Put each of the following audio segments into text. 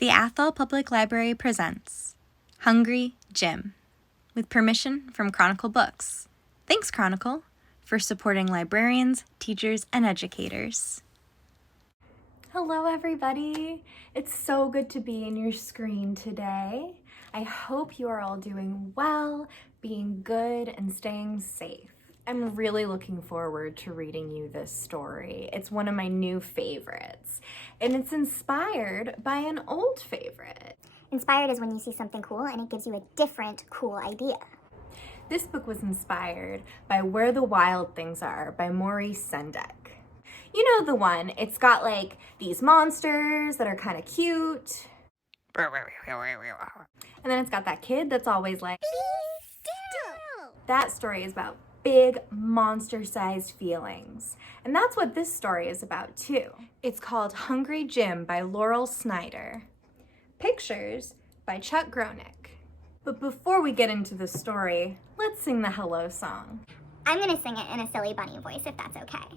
The Athol Public Library presents Hungry Jim, with permission from Chronicle Books. Thanks, Chronicle, for supporting librarians, teachers, and educators. Hello, everybody. It's so good to be in your screen today. I hope you are all doing well, being good, and staying safe. I'm really looking forward to reading you this story. It's one of my new favorites, and it's inspired by an old favorite. Inspired is when you see something cool and it gives you a different cool idea. This book was inspired by Where the Wild Things Are by Maurice Sendak. You know the one, it's got like these monsters that are kind of cute. And then it's got that kid that's always like, "Be still." That story is about big monster-sized feelings. And that's what this story is about too. It's called Hungry Jim by Laurel Snyder. Pictures by Groenink. But before we get into the story, let's sing the hello song. I'm gonna sing it in a silly bunny voice if that's okay.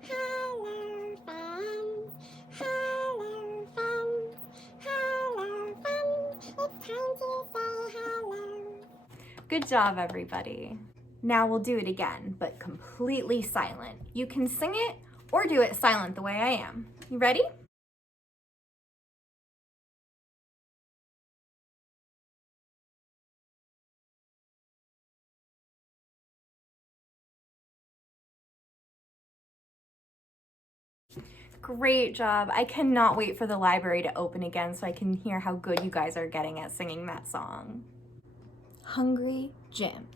Hello friends, hello friends, hello friends, it's time to say hello. Good job, everybody. Now we'll do it again, but completely silent. You can sing it or do it silent the way I am. You ready? Great job. I cannot wait for the library to open again so I can hear how good you guys are getting at singing that song. Hungry Jim.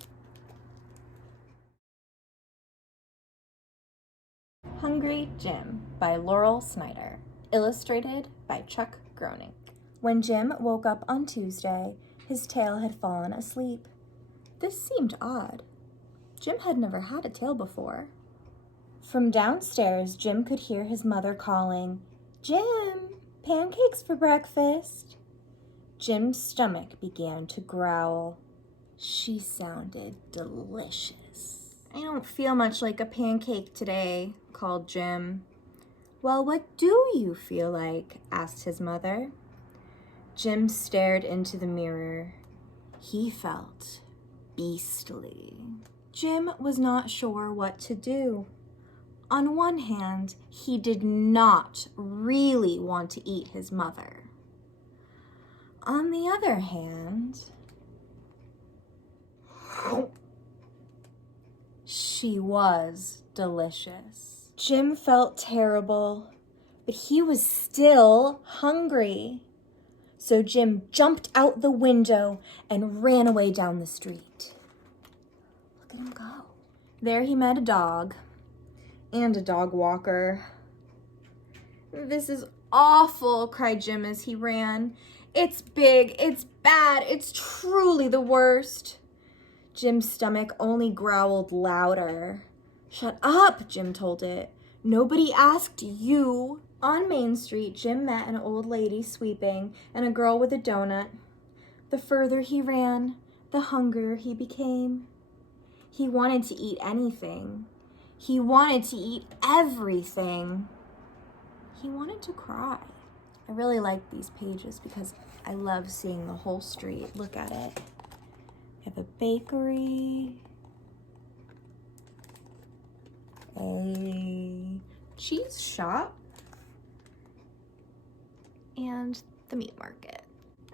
Hungry Jim by Laurel Snyder. Illustrated by Groenink. When Jim woke up on Tuesday, his tail had fallen asleep. This seemed odd. Jim had never had a tail before. From downstairs, Jim could hear his mother calling, "Jim, pancakes for breakfast." Jim's stomach began to growl. She sounded delicious. "I don't feel much like a pancake today," called Jim. "Well, what do you feel like?" asked his mother. Jim stared into the mirror. He felt beastly. Jim was not sure what to do. On one hand, he did not really want to eat his mother. On the other hand, she was delicious. Jim felt terrible, but he was still hungry. So Jim jumped out the window and ran away down the street. Look at him go. There he met a dog. And a dog walker. "This is awful," cried Jim as he ran. "It's big, it's bad, it's truly the worst." Jim's stomach only growled louder. "Shut up," Jim told it. "Nobody asked you." On Main Street, Jim met an old lady sweeping and a girl with a donut. The further he ran, the hungrier he became. He wanted to eat anything. He wanted to eat everything. He wanted to cry. I really like these pages because I love seeing the whole street. Look at it. We have a bakery, a cheese shop, and the meat market.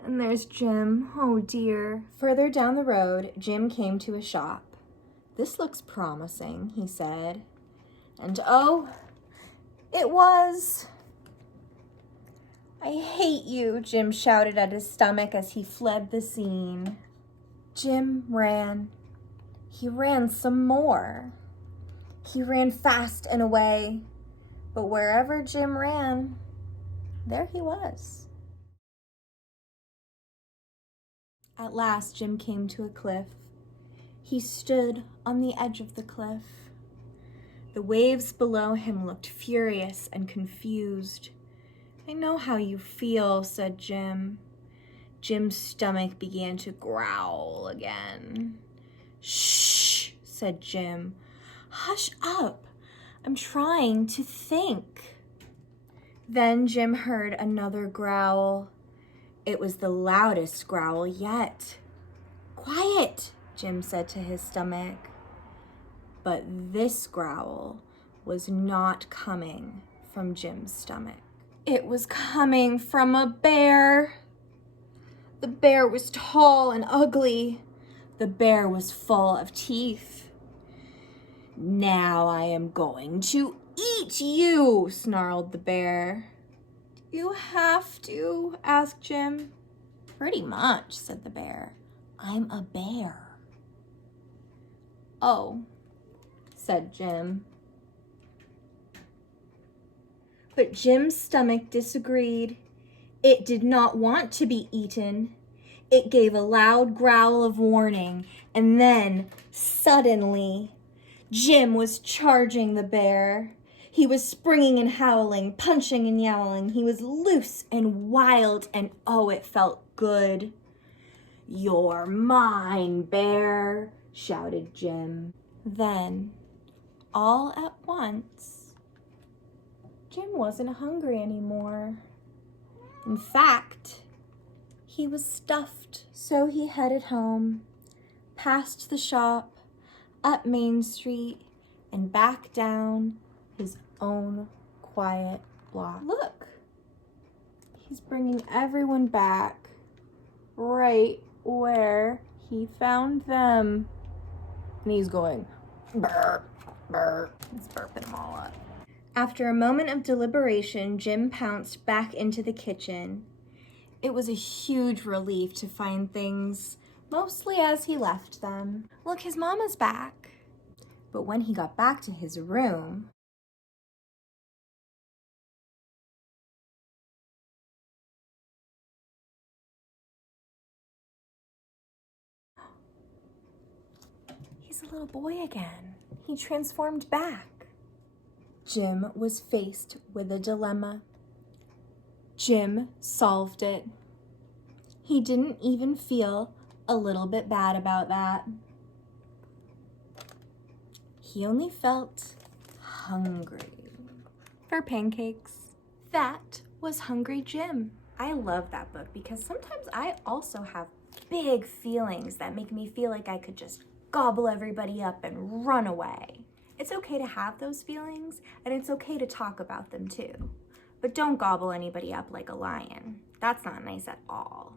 And there's Jim. Oh dear. Further down the road, Jim came to a shop. "This looks promising," he said. And oh, it was. "I hate you," Jim shouted at his stomach as he fled the scene. Jim ran. He ran some more. He ran fast and away. But wherever Jim ran, there he was. At last, Jim came to a cliff. He stood on the edge of the cliff. The waves below him looked furious and confused. "I know how you feel," said Jim. Jim's stomach began to growl again. "Shh," said Jim. "Hush up. I'm trying to think." Then Jim heard another growl. It was the loudest growl yet. "Quiet," Jim said to his stomach. But this growl was not coming from Jim's stomach. It was coming from a bear. The bear was tall and ugly. The bear was full of teeth. "Now I am going to eat you," snarled the bear. "Do you have to?" asked Jim. "Pretty much," said the bear. "I'm a bear." "Oh," said Jim. But Jim's stomach disagreed. It did not want to be eaten. It gave a loud growl of warning, and then, suddenly, Jim was charging the bear. He was springing and howling, punching and yowling. He was loose and wild, and oh, it felt good. "You're mine, bear," shouted Jim. Then, all at once, Jim wasn't hungry anymore. In fact, he was stuffed. So he headed home, past the shop, up Main Street, and back down his own quiet block. Look, he's bringing everyone back right where he found them. And he's going, "Burp, burp." He's burping them all up. After a moment of deliberation, Jim pounced back into the kitchen. It was a huge relief to find things mostly as he left them. Look, his mama's back. But when he got back to his room, he's a little boy again. He transformed back. Jim was faced with a dilemma. Jim solved it. He didn't even feel a little bit bad about that. He only felt hungry for pancakes. That was Hungry Jim. I love that book because sometimes I also have big feelings that make me feel like I could just gobble everybody up and run away. It's okay to have those feelings, and it's okay to talk about them too. But don't gobble anybody up like a lion. That's not nice at all.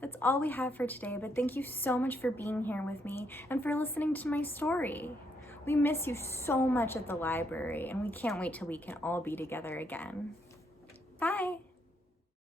That's all we have for today, but thank you so much for being here with me and for listening to my story. We miss you so much at the library, and we can't wait till we can all be together again. Bye.